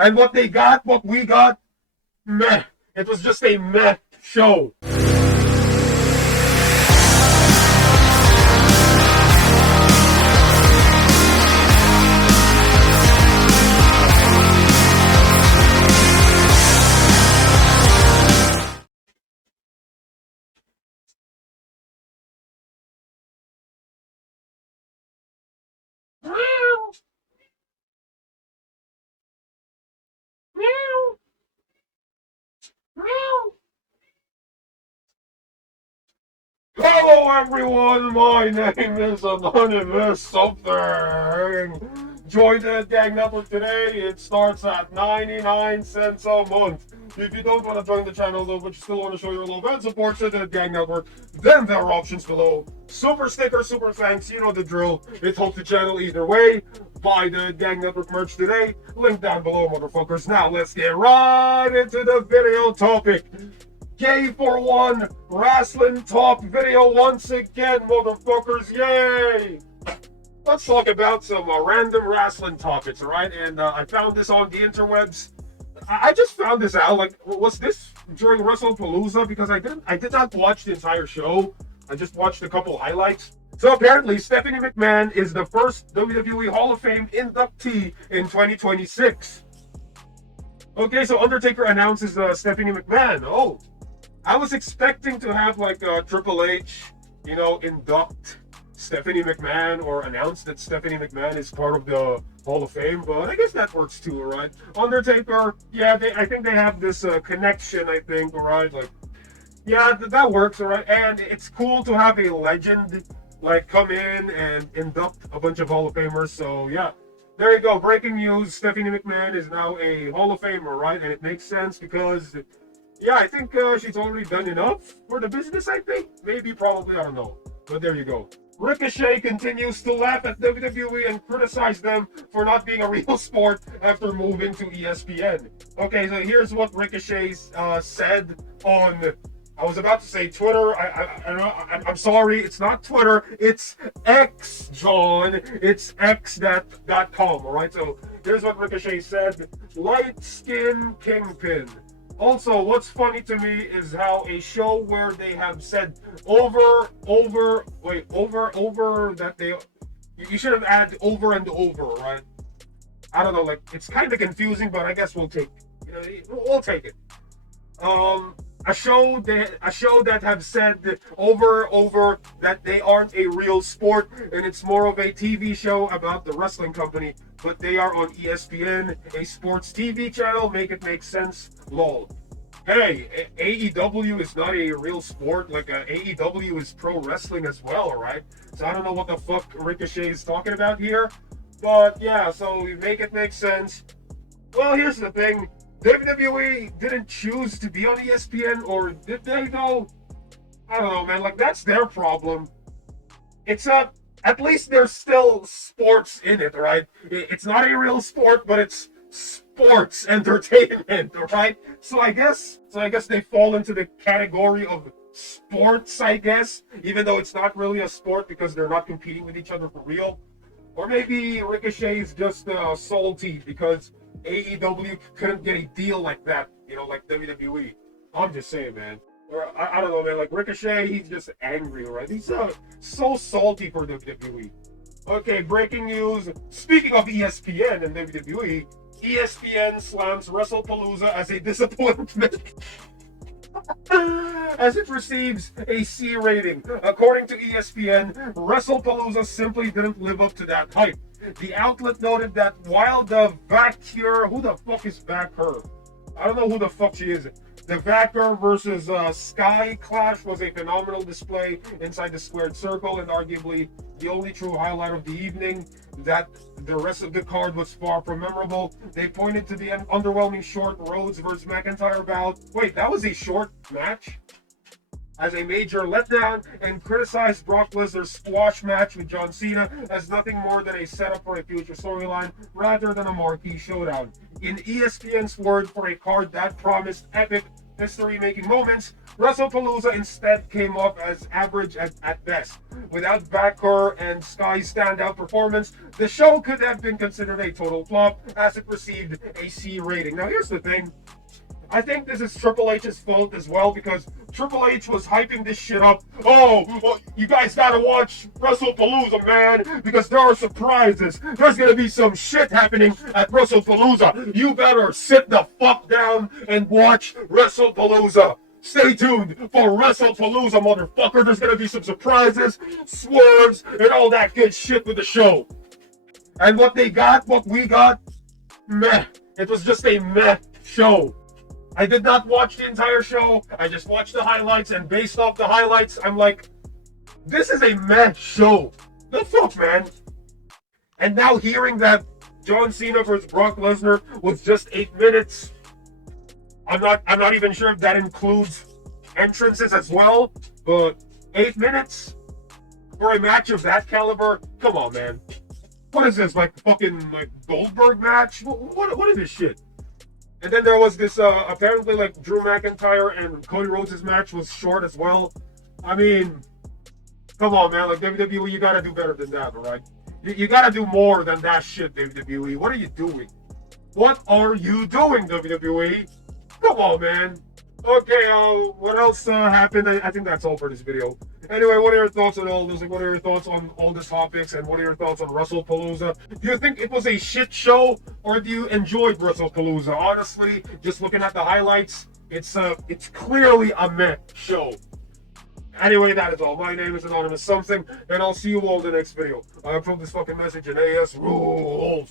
And what they got, what we got, meh. It was just a meh show. Hello everyone, my name is Anonymous something. Join the Gang Network today. It starts at 99 cents a month. If you don't want to join the channel though, but you still want to show your love and support to the Gang Network, then there are options below. Super sticker, super thanks, you know the drill. It helps the channel either way. Buy the Gang Network merch today. Link down below, motherfuckers. Now let's get right into the video topic. Gay for one wrestling talk video once again, motherfuckers. Yay! Let's talk about some random wrestling topics, alright? And I found this on the interwebs. I just found this out. Like, was this during Wrestle Palooza? Because I did not watch the entire show. I just watched a couple highlights. So apparently, Stephanie McMahon is the first WWE Hall of Fame inductee in 2026. Okay, so Undertaker announces Stephanie McMahon. Oh, I was expecting to have like Triple H, you know, induct Stephanie McMahon or announce that Stephanie McMahon is part of the Hall of Fame, but I guess that works too, right? Undertaker, yeah, I think they have this connection, I think, right? Like, yeah, that works, all right? And it's cool to have a legend like come in and induct a bunch of Hall of Famers, so yeah. There you go, breaking news, Stephanie McMahon is now a Hall of Famer, right? And it makes sense because, yeah, I think she's already done enough for the business, I think. Maybe, probably, I don't know. But there you go. Ricochet continues to laugh at WWE and criticize them for not being a real sport after moving to ESPN. Okay, so here's what Ricochet said on, I was about to say Twitter. I'm sorry, it's not Twitter. It's X, John. It's X.com, all right? So here's what Ricochet said. Light skin kingpin. Also, what's funny to me is how a show where they have said over that they, you should have added over and over, right? I don't know, like, it's kind of confusing, but I guess we'll take, we'll take it. A show that have said over that they aren't a real sport and it's more of a TV show about the wrestling company, but they are on ESPN, a sports TV channel. Make it make sense. Lol. Hey, AEW is not a real sport. Like, AEW is pro wrestling as well, right? So I don't know what the fuck Ricochet is talking about here, but yeah. So we make it make sense. Well, here's the thing. WWE didn't choose to be on ESPN, or did they though? I don't know, man. Like, that's their problem. It's at least there's still sports in it, right? It's not a real sport, but it's sports entertainment, right? So I guess they fall into the category of sports, I guess, even though it's not really a sport because they're not competing with each other for real. Or maybe Ricochet is just salty because AEW couldn't get a deal like that, like WWE. I'm just saying, man. Or, I don't know, man. Like, Ricochet, he's just angry, right? He's so salty for WWE. Okay, breaking news. Speaking of ESPN and WWE, ESPN slams Wrestle Palooza as a disappointment. As it receives a C rating. According to ESPN, Wrestle Palooza simply didn't live up to that hype. The outlet noted that while the Vacuer, who the fuck is Vacuer? I don't know who the fuck she is. The Vacuer versus Sky Clash was a phenomenal display inside the squared circle and arguably the only true highlight of the evening. That the rest of the card was far from memorable. They pointed to the underwhelming short Rhodes versus McIntyre bout. Wait, that was a short match? As a major letdown, and criticized Brock Lesnar's squash match with John Cena as nothing more than a setup for a future storyline rather than a marquee showdown. In ESPN's word for a card that promised epic history-making moments, WrestlePalooza instead came off as average at best. Without Backer and Sky's standout performance, the show could have been considered a total flop as it received a C rating. Now here's the thing. I think this is Triple H's fault as well, because Triple H was hyping this shit up. Oh, you guys gotta watch WrestlePalooza, man, because there are surprises. There's gonna be some shit happening at WrestlePalooza. You better sit the fuck down and watch WrestlePalooza. Stay tuned for WrestlePalooza, motherfucker. There's gonna be some surprises, swerves, and all that good shit with the show. And what we got, meh. It was just a meh show. I did not watch the entire show. I just watched the highlights, and based off the highlights, I'm like, this is a meh show. The fuck, man? And now hearing that John Cena versus Brock Lesnar was just 8 minutes, I'm not even sure if that includes entrances as well, but 8 minutes for a match of that caliber? Come on, man. What is this, like fucking like Goldberg match? What is this shit? And then there was this, apparently, like, Drew McIntyre and Cody Rhodes' match was short as well. I mean, come on, man. Like, WWE, you gotta do better than that, alright? You gotta do more than that shit, WWE. What are you doing? What are you doing, WWE? Come on, man. Okay, what else happened? I think that's all for this video. Anyway, what are your thoughts on all this? What are your thoughts on all the topics? And what are your thoughts on WrestlePalooza? Do you think it was a shit show, or do you enjoy WrestlePalooza? Honestly, just looking at the highlights, it's clearly a meh show. Anyway, that is all. My name is Anonymous Something, and I'll see you all in the next video. I approve this fucking message, and AS rules.